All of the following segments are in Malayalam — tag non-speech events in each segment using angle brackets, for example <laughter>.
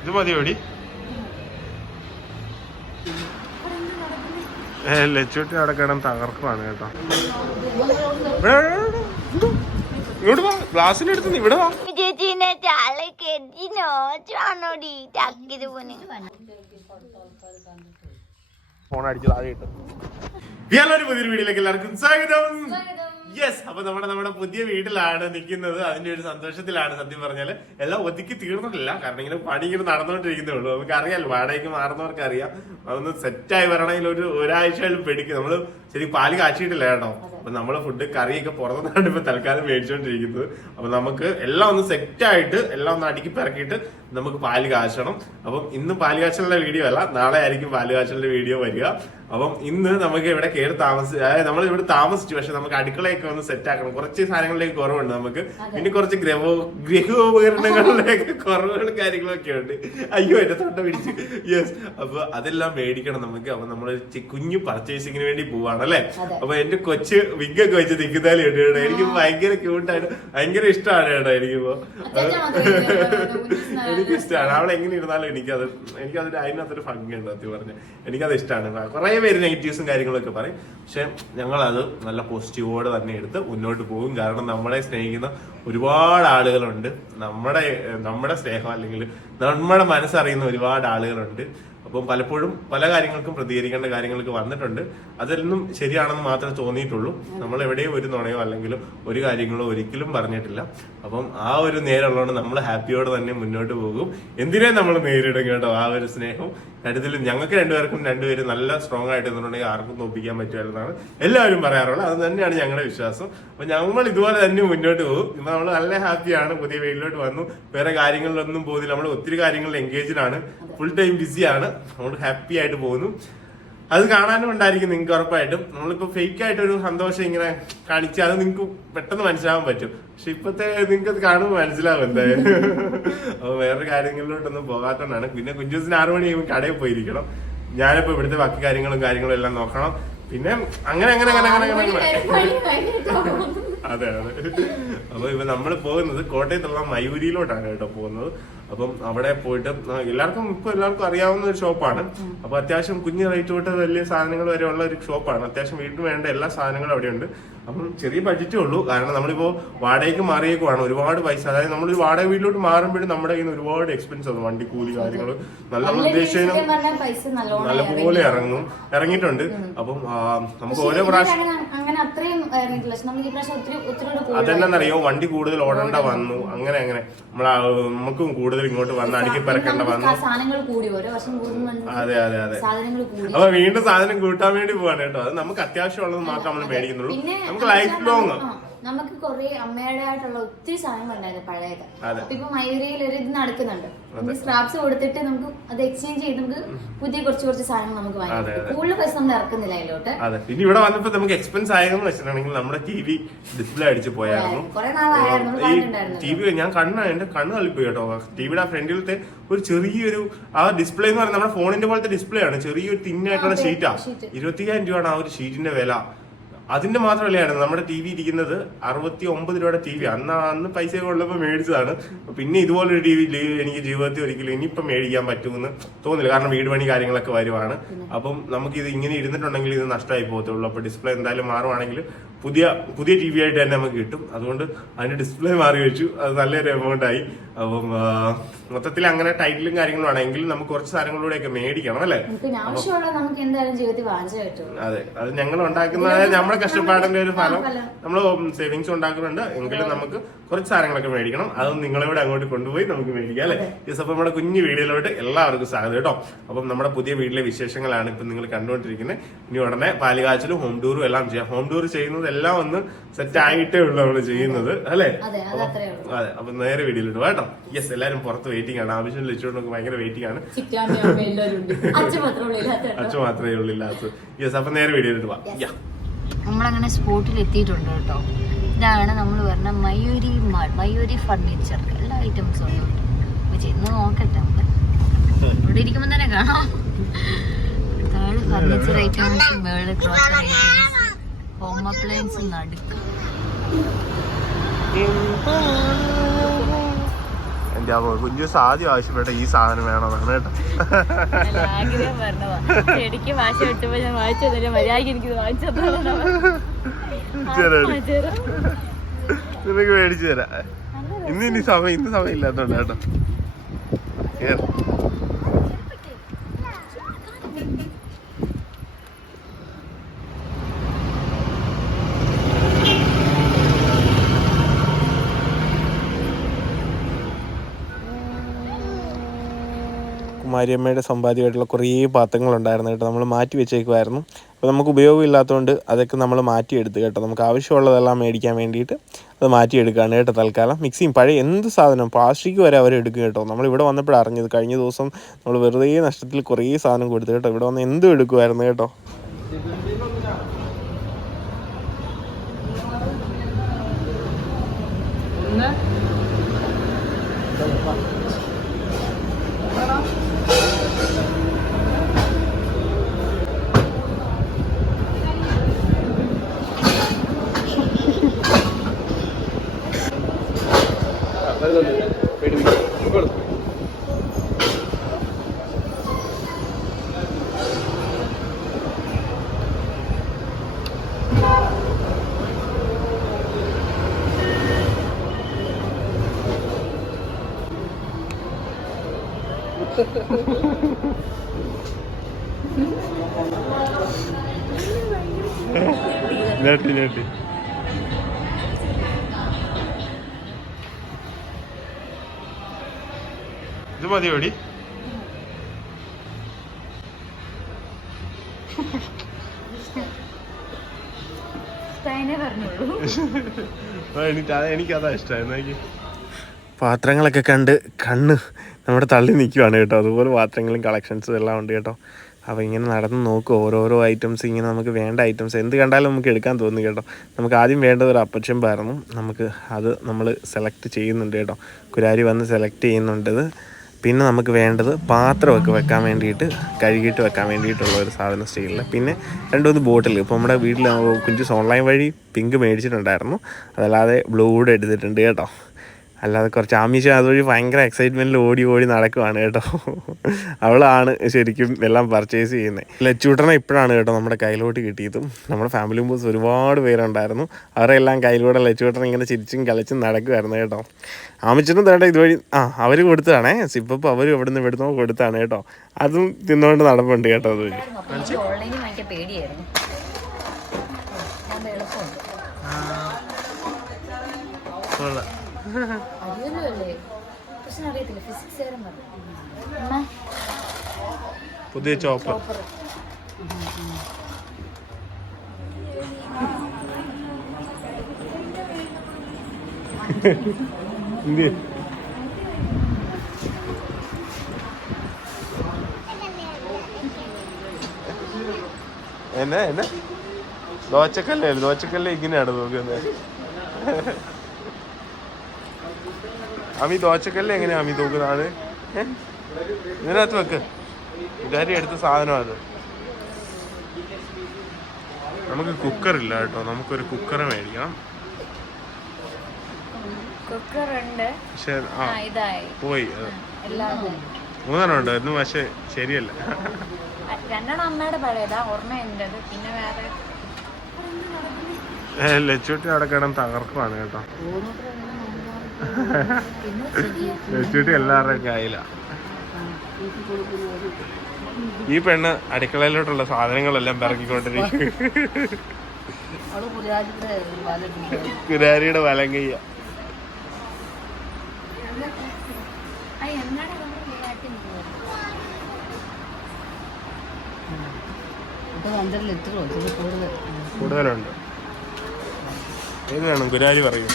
ഇത് മതി ഓടി ലച്ചൂട്ടി അവിടെ കിടന്ന് തകർക്കുവാണ് കേട്ടോ. ഇവിടെ, വാ അടുത്ത് ഇവിടെ വാ. ചേച്ചീനെ ചാളക്ക് നോച്ചാണോടി ചക്കിത് പോനെ. ഫോൺ അടിച്ച് താഴെ കിട്ടും പുതിയൊരു വീഡിയോയിലേക്ക് എല്ലാവർക്കും സ്വാഗതം. യെസ് അപ്പൊ നമ്മുടെ നമ്മുടെ പുതിയ വീട്ടിലാണ് നിൽക്കുന്നത്. അതിന്റെ ഒരു സന്തോഷത്തിലാണ് സത്യം പറഞ്ഞാൽ. എല്ലാം ഒതുക്കി തീർന്നിട്ടില്ല. കാരണം ഇങ്ങനെ പണി ഇങ്ങനെ നടന്നുകൊണ്ടിരിക്കുന്നേ ഉള്ളൂ. നമുക്ക് അറിയാലോ വാടകയ്ക്ക് മാറുന്നവർക്ക് അറിയാം അതൊന്ന് സെറ്റായി വരണമെങ്കിൽ ഒരു ഒരാഴ്ച പെടിക്കും. നമ്മൾ ശരി പാൽ കാച്ചിട്ടില്ല കേട്ടോ. അപ്പൊ നമ്മളെ ഫുഡ് കറിയൊക്കെ പുറത്തുനിന്നാണ് ഇപ്പൊ തൽക്കാലം മേടിച്ചുകൊണ്ടിരിക്കുന്നത് അപ്പൊ നമുക്ക് എല്ലാം ഒന്ന് സെറ്റ് ആയിട്ട് എല്ലാം ഒന്ന് അടുക്കി പിറക്കിയിട്ട് നമുക്ക് പാൽ കാച്ചണം. അപ്പം ഇന്ന് പാൽ കാച്ചലിന്റെ വീഡിയോ അല്ല നാളെ ആയിരിക്കും പാൽ കാച്ചലിന്റെ വീഡിയോ വരിക. അപ്പം ഇന്ന് നമുക്ക് ഇവിടെ കയറി താമസിച്ച് അതായത് നമ്മൾ ഇവിടെ താമസിച്ചു പക്ഷെ നമുക്ക് അടുക്കളയൊക്കെ ഒന്ന് സെറ്റ് ആക്കണം. കുറച്ച് സാധനങ്ങളിലേക്ക് കുറവുണ്ട് നമുക്ക്. പിന്നെ കുറച്ച് ഗ്രഹോ ഗൃഹോപകരണങ്ങളിലേക്ക് കുറവുകളും കാര്യങ്ങളൊക്കെ ഉണ്ട്. അയ്യോ എന്റെ തൊണ്ട പിടിച്ച്. യെസ് അപ്പൊ അതെല്ലാം മേടിക്കണം നമുക്ക്. അപ്പൊ നമ്മൾ കുഞ്ഞു പർച്ചേസിങ്ങിന് വേണ്ടി പോവാണ് അല്ലെ? അപ്പൊ എന്റെ കൊച്ച് വിഗൊക്കെ വെച്ച് നിൽക്കുന്നതിൽ ഉണ്ട് കേട്ടോ. എനിക്ക് ഭയങ്കര ക്യൂട്ടായിട്ട് ഭയങ്കര ഇഷ്ടമാണ് കേട്ടോ എനിക്കിപ്പോ. എനിക്ക് ഇഷ്ടമാണ്. അവൾ എങ്ങനെ ഇരുന്നാലും എനിക്കത് എനിക്കത് അതിനകത്തൊരു ഭംഗിയുണ്ട് സത്യം പറഞ്ഞു. എനിക്കത് ഇഷ്ടമാണ്. കുറെ പേര് നെഗറ്റീവ്സും കാര്യങ്ങളൊക്കെ പറയും. പക്ഷെ ഞങ്ങളത് നല്ല പോസിറ്റീവോടെ തന്നെ എടുത്ത് മുന്നോട്ട് പോകും. കാരണം നമ്മളെ സ്നേഹിക്കുന്ന ഒരുപാട് ആളുകളുണ്ട്. നമ്മുടെ നമ്മുടെ സ്നേഹം അല്ലെങ്കിൽ നമ്മുടെ മനസ്സറിയുന്ന ഒരുപാട് ആളുകളുണ്ട്. അപ്പം പലപ്പോഴും പല കാര്യങ്ങൾക്കും പ്രതികരിക്കേണ്ട കാര്യങ്ങൾക്ക് വന്നിട്ടുണ്ട്. അതൊന്നും ശരിയാണെന്ന് മാത്രമേ തോന്നിയിട്ടുള്ളൂ. നമ്മൾ എവിടെയും ഒരു നുണയോ അല്ലെങ്കിൽ ഒരു കാര്യങ്ങളോ ഒരിക്കലും പറഞ്ഞിട്ടില്ല. അപ്പം ആ ഒരു നേരമുള്ളതുകൊണ്ട് നമ്മൾ ഹാപ്പിയോടെ തന്നെ മുന്നോട്ട് പോകും. എന്തിനേ നമ്മൾ നേരിടും കേട്ടോ? ആ ഒരു സ്നേഹം. കരുതലും ഞങ്ങൾക്ക് രണ്ടുപേർക്കും രണ്ടുപേരും നല്ല സ്ട്രോങ് ആയിട്ട് നിന്നിട്ടുണ്ടെങ്കിൽ ആർക്കും തോപ്പിക്കാൻ പറ്റുമെന്നാണ് എല്ലാവരും പറയാറുള്ളത്. അത് തന്നെയാണ് ഞങ്ങളുടെ വിശ്വാസം. അപ്പൊ ഞങ്ങൾ ഇതുപോലെ തന്നെ മുന്നോട്ട് പോകും. ഇപ്പൊ നമ്മൾ നല്ല ഹാപ്പിയാണ്. പുതിയ വീട്ടിലോട്ട് വന്നു. വേറെ കാര്യങ്ങളിലൊന്നും പോകുന്നില്ല. നമ്മൾ ഒത്തിരി കാര്യങ്ങളിൽ എൻഗേജിലാണ് ഫുൾ ടൈം ബിസിയാണ് നമ്മൾ ഹാപ്പി ആയിട്ട് പോകുന്നു. അത് കാണാനും ഉണ്ടായിരിക്കും നിങ്ങൾക്ക് ഉറപ്പായിട്ടും. നമ്മളിപ്പോ ഫേക്ക് ആയിട്ട് ഒരു സന്തോഷം ഇങ്ങനെ കാണിച്ച് അത് നിങ്ങൾക്ക് പെട്ടെന്ന് മനസ്സിലാവാൻ പറ്റും. പക്ഷെ ഇപ്പത്തെ നിങ്ങൾക്ക് അത് കാണുമ്പോൾ മനസ്സിലാവും എന്തായാലും. അപ്പൊ വേറെ കാര്യങ്ങളിലോട്ടൊന്നും പോകാത്തോണ്ടാണ്. പിന്നെ കുഞ്ചൂസിന് ആറു മണി കഴിയുമ്പോൾ കടയിൽ പോയിരിക്കണം. ഞാനിപ്പോ ഇവിടുത്തെ ബാക്കി കാര്യങ്ങളും കാര്യങ്ങളും എല്ലാം നോക്കണം. പിന്നെ അങ്ങനെ അങ്ങനെ അങ്ങനെ അങ്ങനെ അങ്ങനെ അതെ അതെ. അപ്പൊ ഇപ്പൊ നമ്മൾ പോകുന്നത് കോട്ടയത്തുള്ള മയൂരിയിലോട്ടാണ് കേട്ടോ പോകുന്നത്. അപ്പം അവിടെ പോയിട്ട് എല്ലാവർക്കും ഇപ്പൊ എല്ലാവർക്കും അറിയാവുന്ന ഒരു ഷോപ്പാണ്. അപ്പൊ അത്യാവശ്യം കുഞ്ഞു റേറ്റ് തൊട്ട് വലിയ സാധനങ്ങൾ വരെ ഉള്ള ഒരു ഷോപ്പാണ്. അത്യാവശ്യം വീട്ടിൽ വേണ്ട എല്ലാ സാധനങ്ങളും അവിടെ ഉണ്ട് അപ്പം ചെറിയ ബഡ്ജറ്റേ ഉള്ളൂ. കാരണം നമ്മളിപ്പോ വാടകയ്ക്ക് മാറിയേക്കുവാണ്. ഒരുപാട് പൈസ. അതായത് നമ്മൾ ഒരു വാടക വീട്ടിലോട്ട് മാറുമ്പോഴും നമ്മുടെ കയ്യിൽ നിന്ന് ഒരുപാട് എക്സ്പെൻസ് ആണ്. വണ്ടി കൂലി കാര്യങ്ങൾ നല്ല നമ്മൾ ഉദ്ദേശിച്ചതിനും പൈസ നല്ലോണം നല്ലപോലെ ഇറങ്ങും. ഇറങ്ങിയിട്ടുണ്ട്. അപ്പം നമുക്ക് ഓരോ പ്രാവശ്യം അങ്ങനെ അത്രയും നമുക്ക് ഒത്തിരി ഒത്തിരി അതെന്നറിയോ വണ്ടി കൂടുതൽ ഓടേണ്ട വന്നു. അങ്ങനെ അങ്ങനെ. നമ്മൾ നമുക്കും കൂടുതൽ ഇങ്ങോട്ട് വന്ന് അടുക്കി പെരക്കേണ്ട വന്നു. സാധനങ്ങൾ കൂടി ഓരോ വർഷം കൂടുന്നുണ്ട് അതെ അതെ അതെ. സാധനങ്ങൾ കൂടി. അപ്പൊ വീണ്ടും സാധനം കൂട്ടാൻ വേണ്ടി പോവാണ് കേട്ടോ. അത് നമുക്ക് അത്യാവശ്യമുള്ളത് മാത്രം നമ്മൾ മേടിക്കുന്നുള്ളൂ. നമുക്ക് ലൈഫ് ലോങ് നമുക്ക് കുറെ അമ്മയുടെ ആയിട്ടുള്ള ഒത്തിരി സാധനങ്ങൾ ഉണ്ടായിരുന്നു പഴയത്. അപ്പൊ ഇപ്പൊ മയൂരിയിൽ ഒരു ഇത് നടക്കുന്നുണ്ട്. സ്ക്രാപ്സ് കൊടുത്തിട്ട് നമുക്ക് അത് എക്സ്ചേഞ്ച് ചെയ്ത് നമുക്ക് പുതിയ കുറച്ച് കുറച്ച് സാധനങ്ങൾ നമുക്ക് വാങ്ങിക്കാം. കൂടുതൽ പൈസ നമ്മൾ ഇറക്കുന്നില്ല അതിലോട്ട്. അതെ. പിന്നെ ഇവിടെ വന്നപ്പോ നമുക്ക് എക്സ്പെൻസ് ആയെന്ന് വെച്ചിട്ടുണ്ടെങ്കിൽ നമ്മുടെ ടി വി ഡിസ്പ്ലേ അടിച്ച് പോയായിരുന്നു. ടി വി ഞാൻ കണ്ണ എന്റെ കണ്ണ് തള്ളിപ്പോയി കേട്ടോ. ടിവിയുടെ ആ ഫ്രണ്ടിലത്തെ ഒരു ചെറിയൊരു ആ ഡിസ്പ്ലേ എന്ന് പറയുന്നത് നമ്മുടെ ഫോണിന്റെ പോലത്തെ ഡിസ്പ്ലേ ആണ്. ചെറിയൊരു തിന്നായിട്ടുള്ള ഷീറ്റാ ഇരുപത്തിയായിരം രൂപയാണ് ആ ഒരു ഷീറ്റിന്റെ വില. അതിന്റെ മാത്രം നമ്മുടെ ടി വി ഇരിക്കുന്നത് അറുപത്തി ഒമ്പത് രൂപയുടെ ടി വി. അന്ന് അന്ന് പൈസ ഉള്ളപ്പോൾ മേടിച്ചതാണ്. പിന്നെ ഇതുപോലൊരു ടി വി എനിക്ക് ജീവിതത്തിൽ ഒരിക്കലും ഇനിയിപ്പം മേടിക്കാൻ പറ്റുമെന്ന് തോന്നില്ല. കാരണം വീട് പണി കാര്യങ്ങളൊക്കെ വരുവാണ്. അപ്പം നമുക്ക് ഇത് ഇങ്ങനെ ഇരുന്നിട്ടുണ്ടെങ്കിൽ ഇത് നഷ്ടമായി പോകത്തുള്ളൂ. അപ്പൊ ഡിസ്പ്ലേ എന്തായാലും മാറുവാണെങ്കിൽ പുതിയ പുതിയ ടി വി ആയിട്ട് തന്നെ നമുക്ക് കിട്ടും. അതുകൊണ്ട് അതിന്റെ ഡിസ്പ്ലേ മാറി വെച്ചു. അത് നല്ലൊരു എമൗണ്ട് ആയി. അപ്പം മൊത്തത്തിൽ അങ്ങനെ ടൈറ്റിലും കാര്യങ്ങളും ആണെങ്കിലും നമുക്ക് കുറച്ച് സാധനങ്ങളിലൂടെയൊക്കെ മേടിക്കണം അല്ലേ? അതെ. അത് ഞങ്ങൾ ഉണ്ടാക്കുന്ന നമ്മുടെ കഷ്ടപ്പാടിന്റെ ഒരു ഫലം. നമ്മൾ സേവിങ്സ് ഉണ്ടാക്കുന്നുണ്ട്. എങ്കിലും നമുക്ക് കുറച്ച് സാധനങ്ങളൊക്കെ മേടിക്കണം. അതൊന്നും നിങ്ങളിവിടെ അങ്ങോട്ട് കൊണ്ടുപോയി നമുക്ക് മേടിക്കാം അല്ലെ? യെസ് അപ്പം നമ്മുടെ കുഞ്ഞു വീഡിയോയിലോട്ട് എല്ലാവർക്കും സ്വാഗതം കേട്ടോ. അപ്പം നമ്മുടെ പുതിയ വീട്ടിലെ വിശേഷങ്ങളാണ് ഇപ്പം നിങ്ങൾ കണ്ടുകൊണ്ടിരിക്കുന്നത്. ഇനി ഉടനെ പാലുകാച്ചിലും ഹോം ടൂറും എല്ലാം ചെയ്യാം. ഹോം ടൂർ ചെയ്യുന്നത് എല്ലാം ഒന്ന് സെറ്റ് ആയിട്ടേ ഉള്ളൂ നമ്മൾ ചെയ്യുന്നത് അല്ലേ? അതെ അപ്പം അതെ നേരെ വീഡിയോയിലോട്ട് കേട്ടോ. യെസ് എല്ലാവരും പുറത്ത് വെയിറ്റിംഗ് ആണ്. ആവശ്യം ലക്ഷ്യം ഭയങ്കര വെയിറ്റിംഗ് ആണ്. അച്ഛ മാത്രമേ ഉള്ളൂ ഇല്ലാത്ത അച്ഛൻ മാത്രമേ ഉള്ളൂ ഇല്ലാത്തത്. യെസ് അപ്പം നേരെ വീഡിയോയിലോട്ട് പോവാം നമ്മളങ്ങനെ സ്പോട്ടിൽ എത്തിയിട്ടുണ്ട് കേട്ടോ. ഇതാണ് നമ്മൾ പറഞ്ഞ മയൂരി മാൾ മയൂരി ഫർണിച്ചർ എല്ലാ ഐറ്റംസും ഉണ്ട്. അപ്പൊ ചെന്ന് നോക്കട്ടെ നമ്മൾ. ഇവിടെ ഇരിക്കുമ്പോൾ തന്നെ കാണാം. താഴെ ഫർണിച്ചർ ഐറ്റംസ് മേൾ ഗ്രോസറി ഐറ്റംസ് ഹോം അപ്ലയൻസ് നടുക്ക്. എന്റെ അമ്മ കുഞ്ചൂസ് ആദ്യം ആവശ്യപ്പെട്ട ഈ സാധനം വേണമെന്നാണ് കേട്ടോ. ആഗ്രഹം പറഞ്ഞതാ. ചെടിക്ക് വാശി വിട്ടുമ്പോ ഞാൻ വായിച്ചതല്ലേ മര്യാദ എനിക്ക് വാങ്ങിച്ചു ശരി. നിനക്ക് മേടിച്ചു തരാം. ഇന്ന് ഇനി സമയം ഇന്ന് സമയം ഇല്ലാത്തോണ്ട് കേട്ടോ കേറ്. കുമാരിയമ്മയുടെ സമ്പാദ്യമായിട്ടുള്ള കുറേ പാത്രങ്ങളുണ്ടായിരുന്നു കേട്ടോ. നമ്മൾ മാറ്റി വെച്ചേക്കുമായിരുന്നു അപ്പോൾ നമുക്ക് ഉപയോഗമില്ലാത്തതുകൊണ്ട് അതൊക്കെ നമ്മൾ മാറ്റിയെടുത്ത് കേട്ടോ. നമുക്ക് ആവശ്യമുള്ളതെല്ലാം മേടിക്കാൻ വേണ്ടിയിട്ട് അത് മാറ്റിയെടുക്കുകയാണ് കേട്ടോ തൽക്കാലം. മിക്സിയും പഴയ എന്ത് സാധനം പ്ലാസ്റ്റിക് വരെ അവർ എടുക്കും കേട്ടോ. നമ്മൾ ഇവിടെ വന്നപ്പോഴാണ് അറിഞ്ഞത് കഴിഞ്ഞ ദിവസം നമ്മൾ വെറുതെ നഷ്ടത്തിൽ കുറേ സാധനം കൊടുത്തു കേട്ടോ. ഇവിടെ വന്ന് എന്തും എടുക്കുമായിരുന്നു കേട്ടോ? നേട്ടി നേട്ടി. ഇത് മതി ഓടി എനിക്ക് എനിക്കതാ ഇഷ്ടമായിരുന്നു എനിക്ക് പാത്രങ്ങളൊക്കെ കണ്ട് കണ്ണ് നമ്മുടെ തള്ളി നിൽക്കുവാണ് കേട്ടോ. അതുപോലെ പാത്രങ്ങളും കളക്ഷൻസും എല്ലാം ഉണ്ട് കേട്ടോ. അപ്പോൾ ഇങ്ങനെ നടന്ന് നോക്കും. ഓരോരോ ഐറ്റംസ് ഇങ്ങനെ നമുക്ക് വേണ്ട ഐറ്റംസ് എന്ത് കണ്ടാലും നമുക്ക് എടുക്കാൻ തോന്നുന്നു കേട്ടോ. നമുക്ക് ആദ്യം വേണ്ട ഒരു അപ്പച്ചമ്പായിരുന്നു നമുക്ക് അത് നമ്മൾ സെലക്ട് ചെയ്യുന്നുണ്ട് കേട്ടോ. കുരാരി വന്ന് സെലക്ട് ചെയ്യുന്നുണ്ടത് പിന്നെ നമുക്ക് വേണ്ടത് പാത്രമൊക്കെ വെക്കാൻ വേണ്ടിയിട്ട് കഴുകിയിട്ട് വെക്കാൻ വേണ്ടിയിട്ടുള്ള ഒരു സാധനം സ്റ്റീലിൽ പിന്നെ രണ്ടുമൂന്ന് ബോട്ടിൽ ഇപ്പോൾ നമ്മുടെ വീട്ടിൽ കുഞ്ചുസ് ഓൺലൈൻ വഴി പിങ്ക് മേടിച്ചിട്ടുണ്ടായിരുന്നു. അതല്ലാതെ ബ്ലൂ കൂടെ എടുത്തിട്ടുണ്ട് കേട്ടോ. അല്ലാതെ കുറച്ച് ആമിഷ അതുവഴി ഭയങ്കര എക്സൈറ്റ്മെന്റിൽ ഓടി ഓടി നടക്കുവാണ് കേട്ടോ. അവളാണ് ശരിക്കും എല്ലാം പർച്ചേസ് ചെയ്യുന്നത് ലച്ചൂട്ടനെ ഇപ്പോഴാണ് കേട്ടോ നമ്മുടെ കയ്യിലോട്ട് കിട്ടിയതും. നമ്മുടെ ഫാമിലി മെമ്പേഴ്സ് ഒരുപാട് പേരുണ്ടായിരുന്നു. അവരെല്ലാം കയ്യിലൂടെ ലച്ചൂട്ടൻ ഇങ്ങനെ ചിരിച്ചും കളിച്ചും നടക്കുമായിരുന്നു കേട്ടോ. ആമിച്ചിട്ടും തേണ്ട ഇതുവഴി ആ അവർ കൊടുത്തതാണേ. സിപ്പപ്പ് അവർ ഇവിടെ നിന്ന് ഇവിടുന്ന് കൊടുത്താണ് കേട്ടോ. അതും തിന്നുകൊണ്ട് നടപ്പുണ്ട് കേട്ടോ അതുവഴി പേടിയായിരുന്നു. പുതിയ ചോപ്പർ എന്ത്? എന്നെ എന്നെ? ദോച്ചക്കല്ലേ ദോച്ചക്കല്ലേ ഇങ്ങനെയാണ് നോക്കുന്നത്? അമി ദോച്ചക്കല്ലേ എങ്ങനെയാ? അമി തൂക്കുന്നതാണ് ഏ? ഇതിനകത്ത് വെക്ക്. ഇതാരി എടുത്ത സാധനം അത്. നമുക്ക് കുക്കർ ഇല്ല കേട്ടോ. നമുക്കൊരു കുക്കർ മേടിക്കണം. പക്ഷെ ആ പോയി. മൂന്നെണ്ണം ഉണ്ട്. ഇന്ന് പക്ഷെ ശരിയല്ല. രണ്ടെണ്ണം അമ്മയുടെ പഴയതാ. ഓർമ്മ പിന്നെ വേറെ ലച്ചൂട്ടി അവിടെ കിടന്ന് തകർക്കുവാണ് കേട്ടോ. ലച്ചൂട്ടി എല്ലാവരുടെയും കയ്യില. ഈ പെണ്ണ് അടുക്കളയിലോട്ടുള്ള സാധനങ്ങളെല്ലാം പിറക്കിക്കൊണ്ടിരിക്കും വലങ്കയ്യ. കുരാരിയുടെ കൂടുതലുണ്ട്. ഏത് വേണം? കുരാരി പറയൂ.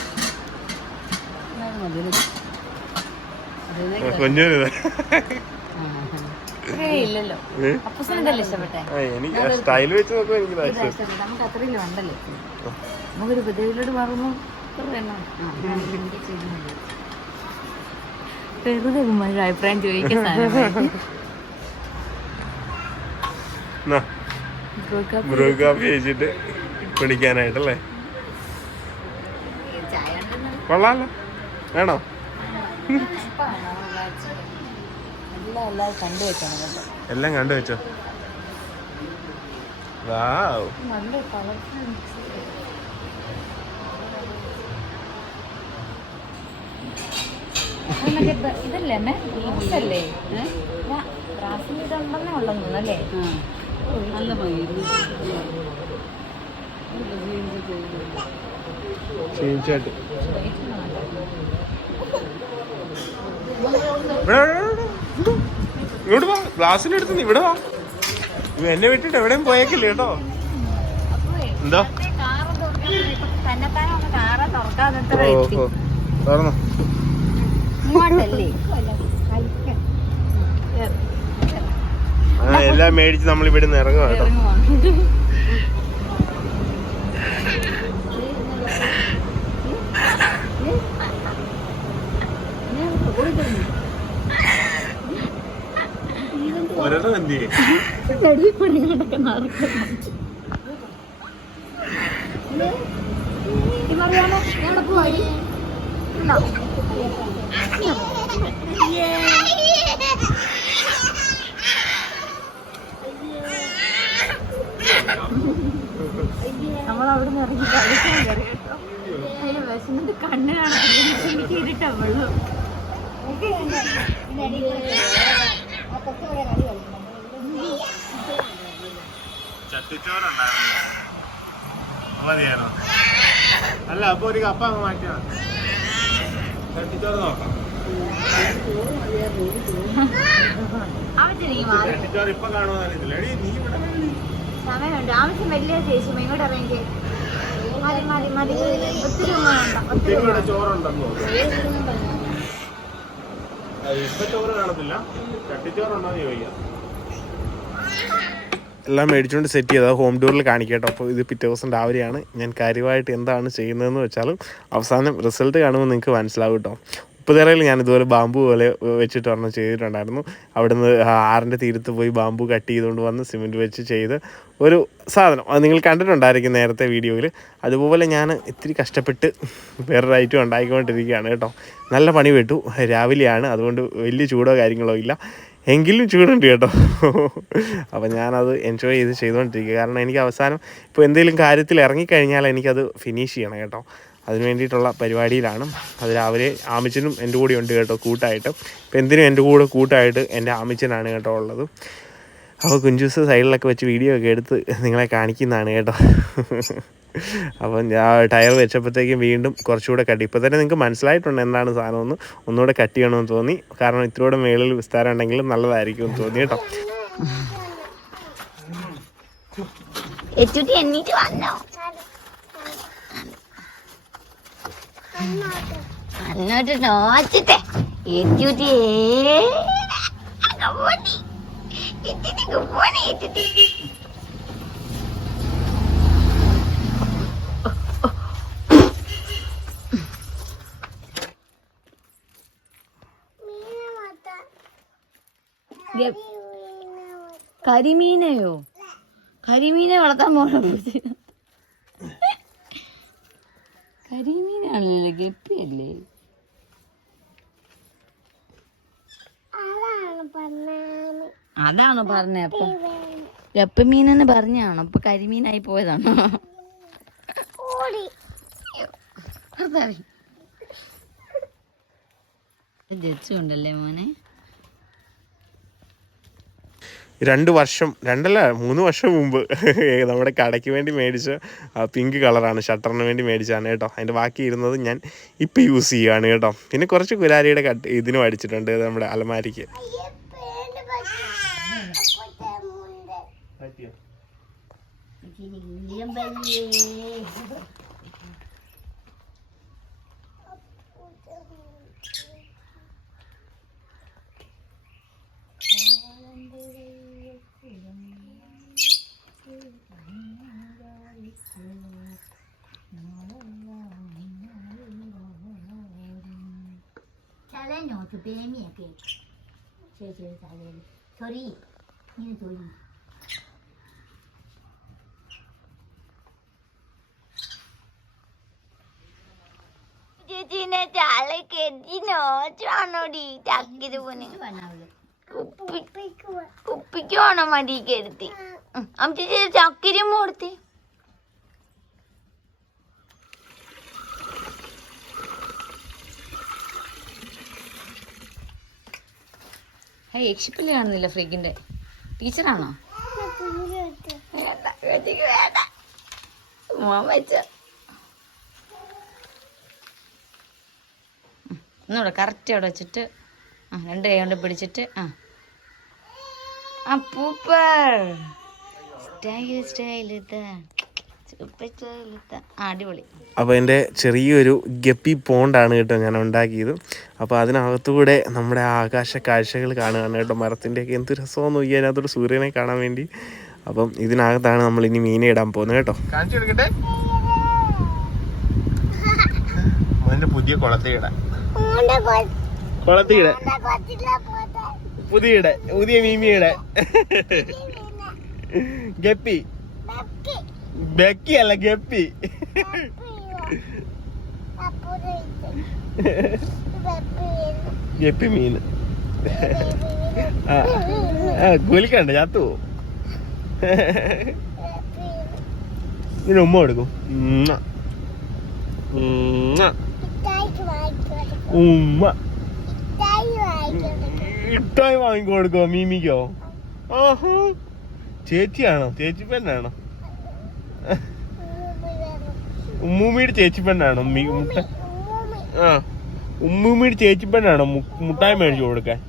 ഇല്ലല്ലോ. ഇഷ്ടപ്പെട്ടെ? എനിക്ക് സ്റ്റൈൽ വെച്ച് നോക്കുമ്പോൾ എനിക്ക് നമുക്ക് അത്രയും ഉണ്ടല്ലോ? നമുക്കൊരു ബുദ്ധിയിലോട്ട് മാറുമ്പോൾ വേണം വെറുതെ കുമാരി അഭിപ്രായം ചോദിക്കാൻ എന്നാ ബ്രൂ കാപ്പി വെച്ചിട്ട് കുടിക്കാനായിട്ടല്ലേ? കൊള്ളാലോ. വേണോ? എല്ലാം കണ്ടു വെച്ചോ. ഇതല്ലേ നല്ല ഭംഗി ഇവിടെ. ഇങ്ങോട്ട് വാ. ഗ്ലാസ്സിലെടുത്ത് നീ ഇവിടെ വാ. എന്നെ വിട്ടിട്ട് എവിടെയും പോയേക്കില്ല കേട്ടോ. എന്തോ? തുറന്നോ ആ എല്ലാം മേടിച്ച് നമ്മൾ ഇവിടെ നിന്ന് ഇറങ്ങുക കേട്ടോ അവിടെ നിന്ന് ഇറങ്ങി കഴിക്കാൻ കയറി കേട്ടോ. അതിന് വിശന്നിട്ട് കണ്ണിനാണ് എനിക്ക് ഇരുട്ടാ മതിയാണോ അല്ല അപ്പൊ ഒരു കപ്പ അങ്ങ് മാറ്റിയാ ചട്ടിച്ചോറ് നോക്കാം. ചട്ടിച്ചോറ് ഇപ്പൊ കാണുമെന്ന് അറിയത്തില്ല. എടീ നീ ഇവിടെ. സമയമുണ്ട്. ആവശ്യം വലിയ ചേച്ചി? ഇങ്ങോട്ട് ഇറങ്ങി മതി മതി മതി. ഒത്തിരി. ചോറുണ്ടെന്ന് എല്ലാം മേടിച്ചുകൊണ്ട് സെറ്റ് ചെയ്തത്. ഹോം ടൂറിൽ കാണിക്കട്ടോ. അപ്പോൾ ഇത് പിറ്റേ ദിവസം രാവിലെയാണ്. ഞാൻ കാര്യമായിട്ട് എന്താണ് ചെയ്യുന്നതെന്ന് വെച്ചാൽ അവസാനം റിസൾട്ട് കാണുമ്പോൾ നിങ്ങൾക്ക് മനസ്സിലാവും കേട്ടോ ഉപ്പുതറയിൽ ഞാൻ ഇതുപോലെ ബാമ്പു പോലെ വെച്ചിട്ട് ഒരെണ്ണം ചെയ്തിട്ടുണ്ടായിരുന്നു. അവിടുന്ന് ആറിന്റെ തീരത്ത് പോയി ബാമ്പു കട്ട് ചെയ്തുകൊണ്ട് വന്ന് സിമെന്റ് വെച്ച് ചെയ്ത് ഒരു സാധനം. അത് നിങ്ങൾ കണ്ടിട്ടുണ്ടായിരിക്കും നേരത്തെ വീഡിയോയിൽ അതുപോലെ ഞാൻ ഇത്തിരി കഷ്ടപ്പെട്ട് വേറൊരു ഐറ്റം ഉണ്ടാക്കിക്കൊണ്ടിരിക്കുകയാണ് കേട്ടോ. നല്ല പണി പെട്ടു. രാവിലെയാണ്. അതുകൊണ്ട് വലിയ ചൂടോ കാര്യങ്ങളോ ഇല്ല. എങ്കിലും ചൂടുണ്ട് കേട്ടോ. അപ്പോൾ ഞാനത് എൻജോയ് ചെയ്ത് ചെയ്തുകൊണ്ടിരിക്കുക കാരണം എനിക്ക് അവസാനം ഇപ്പോൾ എന്തെങ്കിലും കാര്യത്തിൽ ഇറങ്ങിക്കഴിഞ്ഞാൽ എനിക്കത് ഫിനിഷ് ചെയ്യണം കേട്ടോ. അതിന് വേണ്ടിയിട്ടുള്ള പരിപാടിയിലാണ്. അത് രാവിലെ ആമിച്ചനും എന്റെ കൂടെ ഉണ്ട് കേട്ടോ കൂട്ടായിട്ട്. ഇപ്പം എന്തിനും എന്റെ കൂടെ കൂട്ടായിട്ട് എന്റെ ആമിച്ചനാണ് കേട്ടോ ഉള്ളത്. അപ്പോൾ കുഞ്ചൂസ് സൈഡിലൊക്കെ വെച്ച് വീഡിയോ ഒക്കെ എടുത്ത് നിങ്ങളെ കാണിക്കുന്നതാണ് കേട്ടോ. അപ്പം ഞാൻ ടയർ വെച്ചപ്പോഴത്തേക്കും വീണ്ടും കുറച്ചുകൂടെ കട്ടി. ഇപ്പോൾ തന്നെ നിങ്ങൾക്ക് മനസ്സിലായിട്ടുണ്ട് എന്താണ് സാധനമെന്ന്. ഒന്നുകൂടെ കട്ട് ചെയ്യണമെന്ന് തോന്നി. കാരണം ഇത്രയൂടെ മേളിൽ വിസ്താരം ഉണ്ടെങ്കിലും നല്ലതായിരിക്കും എന്ന് തോന്നി കേട്ടോ. എച്ചുട്ടി വന്നോ? അന്നോട്ട് നോച്ചിട്ടെ. കരിമീനയോ? കരിമീനെ വളർത്താൻ പോകണം കരിമീനാണല്ലോ ഗപ്പിയല്ലേ? അതാണോ പറഞ്ഞേ അപ്പൊ? ഗപ്പമീനെന്ന് പറഞ്ഞാണോ അപ്പൊ കരിമീനായി പോയതാണോ? ജഡ്ജുണ്ടല്ലേ മോനെ? രണ്ട് വർഷം രണ്ടല്ല മൂന്ന് വർഷം മുമ്പ് <laughs> നമ്മുടെ കടയ്ക്ക് വേണ്ടി മേടിച്ച പിങ്ക് കളറാണ് ഷട്ടറിന് വേണ്ടി മേടിച്ചാണ് കേട്ടോ. അതിന്റെ ബാക്കി ഇരുന്നത് ഞാൻ ഇപ്പം യൂസ് ചെയ്യുകയാണ് കേട്ടോ. പിന്നെ കുറച്ച് കുരാരിയുടെ കട്ട് ഇതിനും അടിച്ചിട്ടുണ്ട് നമ്മുടെ അലമാരിക്ക്. 잘 그 뱀이에게. 저, 저, 잘해. 소리. 이는 소리. ചേച്ചീനെ ചാലക്ക് എത്തിനോച്ചാണോടി ചക്കിത് പോനെ ഉപ്പിക്ക് വേണം മടി കരുത്തി അമ്മ ചേച്ചി ചക്കിരി കൊടുത്തി ഏയ് യക്ഷിപ്പല്ലി കാണുന്നില്ല ഫ്രീക്കിന്റെ ടീച്ചറാണോ? ഒന്നുകൂടെ കറക്റ്റ് അവിടെ വെച്ചിട്ട് ആ രണ്ട് കൈ കൊണ്ട് പിടിച്ചിട്ട് ആ. ആ പൂപ്പർ. സ്റ്റൈൽ സ്റ്റൈൽ ആ അടിപൊളി. അപ്പോൾ എന്റെ ചെറിയൊരു ഗപ്പി പോണ്ടാണ് കേട്ടോ ഞാൻ ഉണ്ടാക്കിയത്. അപ്പോൾ അതിനകത്തുകൂടെ നമ്മുടെ ആകാശ കാഴ്ചകൾ കാണുകയാണ് കേട്ടോ. മരത്തിന്റെയൊക്കെ എന്ത് രസമെന്ന് നോക്കി അതിനകത്തോട് സൂര്യനെ കാണാൻ വേണ്ടി. അപ്പം ഇതിനകത്താണ് നമ്മൾ ഇനി മീനെ ഇടാൻ പോകുന്നത് കേട്ടോ. കാണിച്ചു കൊടുക്കട്ടെ? അതിന്റെ പുതിയ കുളത്തിയിട കുളത്തിയിട പുതിയ പുതിയ മീമിയുടെ ഗപ്പി. ബെക്കി അല്ല ഗപ്പി ഗപ്പി മീൻ കുലിക്കണ്ട ചത്തു. പോവും. ഇതിന് ഉമ്മ കൊടുക്കും. ഉമ്മ. ഇട്ടായി വാങ്ങിക്കൊടുക്കോ മീമിക്കോ? ആഹാ. ചേച്ചിയാണോ? ചേച്ചി പെണ്ണാണോ ഉമ്മൂമ്മയുടെ ചേച്ചി പെണ്ണാണോ മീ മുട്ട ആ. ഉമ്മൂമ്മയുടെ ചേച്ചി പെണ്ണാണോ മു- മുട്ടായി മേടിച്ചു കൊടുക്കാൻ?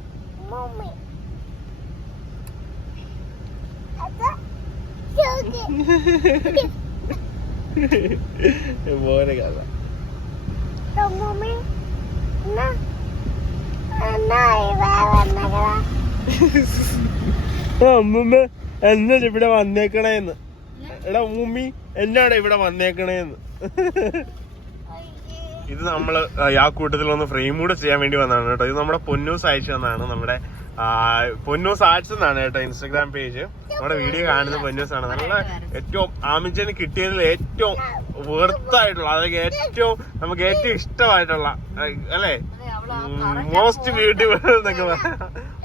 <laughs> പോലെ കഥ. അമ്മൂമ്മ എന്നാണ് ഇവിടെ വന്നേക്കണേന്ന്? എടാ ഉമ്മി എന്നാണ് ഇവിടെ വന്നേക്കണേന്ന്? ഇത് നമ്മൾ ആ, കൂട്ടത്തിൽ ഒന്ന് ഫ്രെയിം കൂടെ ചെയ്യാൻ വേണ്ടി വന്നതാണ് കേട്ടോ. ഇത് നമ്മുടെ പൊന്നൂസ് അയച്ചു തന്നാണ് നമ്മുടെ പൊന്നൂസ് എന്നാണ് കേട്ടോ ഇൻസ്റ്റാഗ്രാം പേജ് നമ്മുടെ വീഡിയോ കാണുന്നത് പൊന്നൂസ് ആണ് നല്ല ഏറ്റവും ആമിച്ചന് കിട്ടിയതിൽ ഏറ്റവും വെറുത്തായിട്ടുള്ള അതായത് ഏറ്റവും നമുക്ക് ഏറ്റവും ഇഷ്ടമായിട്ടുള്ള അല്ലെ? മോസ്റ്റ് ബ്യൂട്ടിഫുൾ എന്നൊക്കെ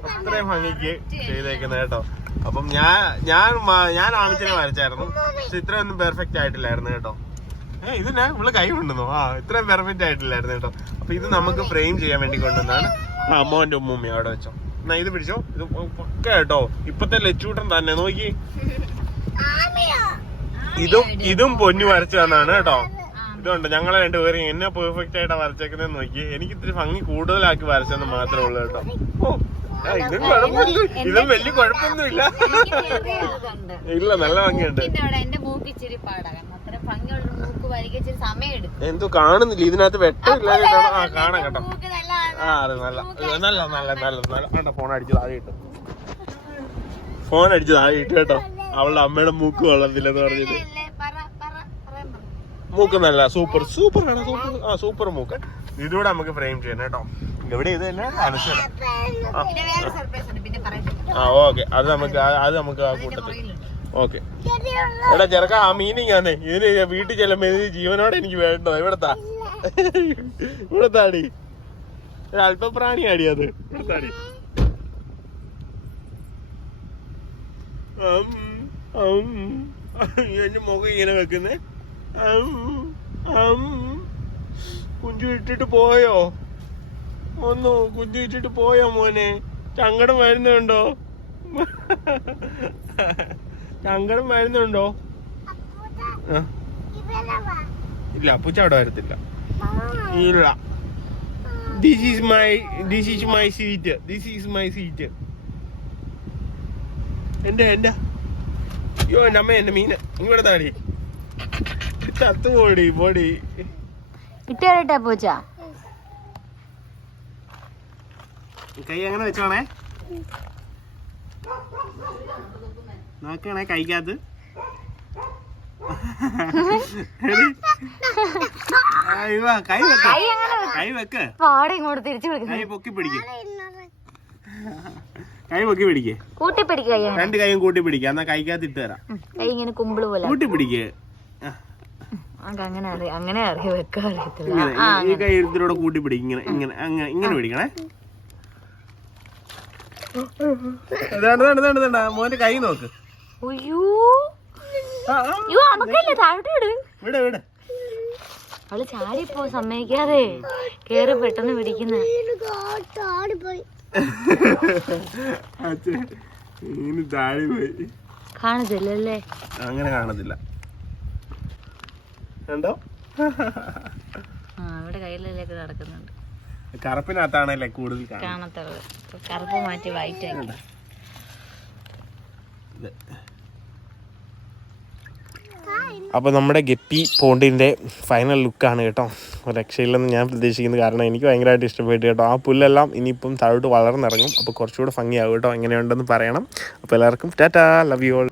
അത്രയും ഭംഗിക്ക് ചെയ്തേക്കുന്നത് കേട്ടോ. അപ്പം ഞാൻ ഞാൻ ഞാൻ ആമിച്ചനെ വരച്ചായിരുന്നു. പക്ഷെ ഇത്രയൊന്നും പെർഫെക്റ്റ് ആയിട്ടില്ലായിരുന്നു കേട്ടോ. ഏ ഇതിനാ നമ്മൾ കൈ കൊണ്ടുവന്നു. ആ ഇത്രയും പെർഫെക്റ്റ് ആയിട്ടില്ലായിരുന്നു കേട്ടോ. അപ്പൊ ഇത് നമുക്ക് ഫ്രെയിം ചെയ്യാൻ വേണ്ടി കൊണ്ടുവന്നാണ് അമ്മോന്റെ ഉമ്മൂമ്മ അവിടെ വെച്ചോ. എന്നാ ഇത് പിടിച്ചോ. ഇത് പക്ക കേട്ടോ. ഇപ്പത്തെ ലച്ചൂട്ടൻ തന്നെ നോക്കി. ഇതും ഇതും പൊന്നു വരച്ചു തന്നാണ് കേട്ടോ. ഇതുണ്ട് ഞങ്ങളെ രണ്ടുപേരും എന്നെ പെർഫെക്റ്റ് ആയിട്ടാ വരച്ചേക്കുന്നത് നോക്കി. എനിക്ക് ഇത്തിരി ഭംഗി കൂടുതലാക്കി വരച്ചെന്ന് മാത്രമേ ഉള്ളൂ കേട്ടോ. ഓ ഇതും കുഴപ്പമില്ല. ഇതും? വലിയ കുഴപ്പമൊന്നുമില്ല. ഇല്ല നല്ല ഭംഗിയുണ്ട്. എന്തോ കാണുന്നില്ല. ഇതിനകത്ത് വെട്ടമില്ലാതെ കാണാം കേട്ടോ. ആ അത് നല്ല നല്ല നല്ല നല്ല നല്ല. കേട്ടോ ഫോൺ അടിച്ച് താഴെ ഇട്ടു. ഫോൺ അടിച്ച് താഴെ ഇട്ടു കേട്ടോ. അവളുടെ അമ്മയുടെ മൂക്ക് വെള്ളത്തില്ലെന്ന് പറഞ്ഞിട്ട്. മൂക്ക് നല്ല സൂപ്പർ സൂപ്പർ ആണ് സൂപ്പർ ആ സൂപ്പർ മൂക്ക്. ഇതിലൂടെ നമുക്ക് ഫ്രെയിം ചെയ്യണം കേട്ടോ. എവിടെ ഇത് തന്നെ അനുസര പിന്നെ വേറെ സർപ്രൈസ് ഉണ്ട്. പിന്നെ പറയാം ആ ഓക്കെ. അത് നമുക്ക് അത് നമുക്ക് ആ കൂട്ടത്തിൽ. ഓക്കെ. എടാ ചെറുക്ക ആ മീനിങ് ആണ് ഇതിന് വീട്ടിൽ ചെല്ലുമ്പോ ഇതിന് ജീവനോടെ എനിക്ക് വേണ്ടോ ഇവിടത്താ. ഇവിടത്താടി അല്പപ്രാണി അല്പപ്രാണിയാടി അത്. ഇവിടത്താടി. എന്റെ മുഖം ഇങ്ങനെ വെക്കുന്നേ. കുഞ്ചു ഇട്ടിട്ട് പോയോ? ഒന്നു കുഞ്ചു ഇട്ടിട്ട് പോയോ മോനെ? ചങ്കടം വരുന്നുണ്ടോ? സങ്കടം വരുന്നുണ്ടോ. ഇല്ല പൂച്ച അവിടെ വരത്തില്ല. ഇല്ല. This is my this is my seat this is my seat എന്റെ എന്റെ. അയ്യോ എന്റെ അമ്മ എന്റെ മീന്. ഇങ്ങോട്ട് താടി. ചത്തുപോടി പോടി. ഇട്ട് തരട്ടെ പൂച്ച? കൈ അങ്ങനെ വെച്ചോണേ. നോക്കണേ കഴിക്കാത്ത അയ്യോ, <laughs> കൈ വെക്ക. കൈ വെക്ക്? പാടെ ഇങ്ങോട്ട് തിരിച്ചു കൈ പൊക്കി പിടിക്ക്. കൈ പൊക്കി പിടിക്കേ. കൂട്ടി പിടിക്കുക രണ്ട് കൈയും കൂട്ടി പിടിക്കുക എന്നാ കൈക്കകത്ത് ഇട്ട് തരാം. കൈ ഇങ്ങനെ കുമ്പിൾ പോലെ കൂട്ടി പിടിക്കേ അങ്ങനെ അറിയാം അങ്ങനെ അറിയാം വെക്കാൻ അറിയത്തില്ല. ഈ കൈ ഇതിലൂടെ കൂട്ടി പിടിക്കും ഇങ്ങനെ ഇങ്ങനെ അങ്ങനെ ഇങ്ങനെ പിടിക്കണേ. മോന്റെ കൈ നോക്ക്. അയ്യോ. ആ, ആ, അയ്യോ നമുക്കല്ലേ താഴോട്ട് വിട്. വിട് വിട്. അവൾ ചാടിപ്പോ സമ്മതിക്കാതെ. കേറി പെട്ടെന്ന് പിടിക്കുന്ന. കാണത്തില്ലല്ലേ? അങ്ങനെ കാണത്തില്ല. കണ്ടോ? കയ്യിലൊക്കെ കറുപ്പിനകത്താണല്ലേ കൂടുതൽ കാണത്തുള്ളത് കറുപ്പ് മാറ്റി വൈറ്റ് ആക്കി. അപ്പോൾ നമ്മുടെ ഗപ്പി പോണ്ടിന്റെ ഫൈനൽ ലുക്കാണ് കേട്ടോ. രക്ഷയില്ലെന്ന് ഞാൻ പ്രതീക്ഷിക്കുന്നത് കാരണം എനിക്ക് ഭയങ്കരമായിട്ട് ഇഷ്ടപ്പെട്ടു കേട്ടോ. ആ പുല്ലെല്ലാം ഇനിയിപ്പം താഴോട്ട് വളർന്നിറങ്ങും. അപ്പോൾ കുറച്ചുകൂടെ ഭംഗിയാവും കേട്ടോ. എങ്ങനെയുണ്ടെന്ന് പറയണം. അപ്പോൾ എല്ലാവർക്കും ടാറ്റാ ലവ് യു ഓൾ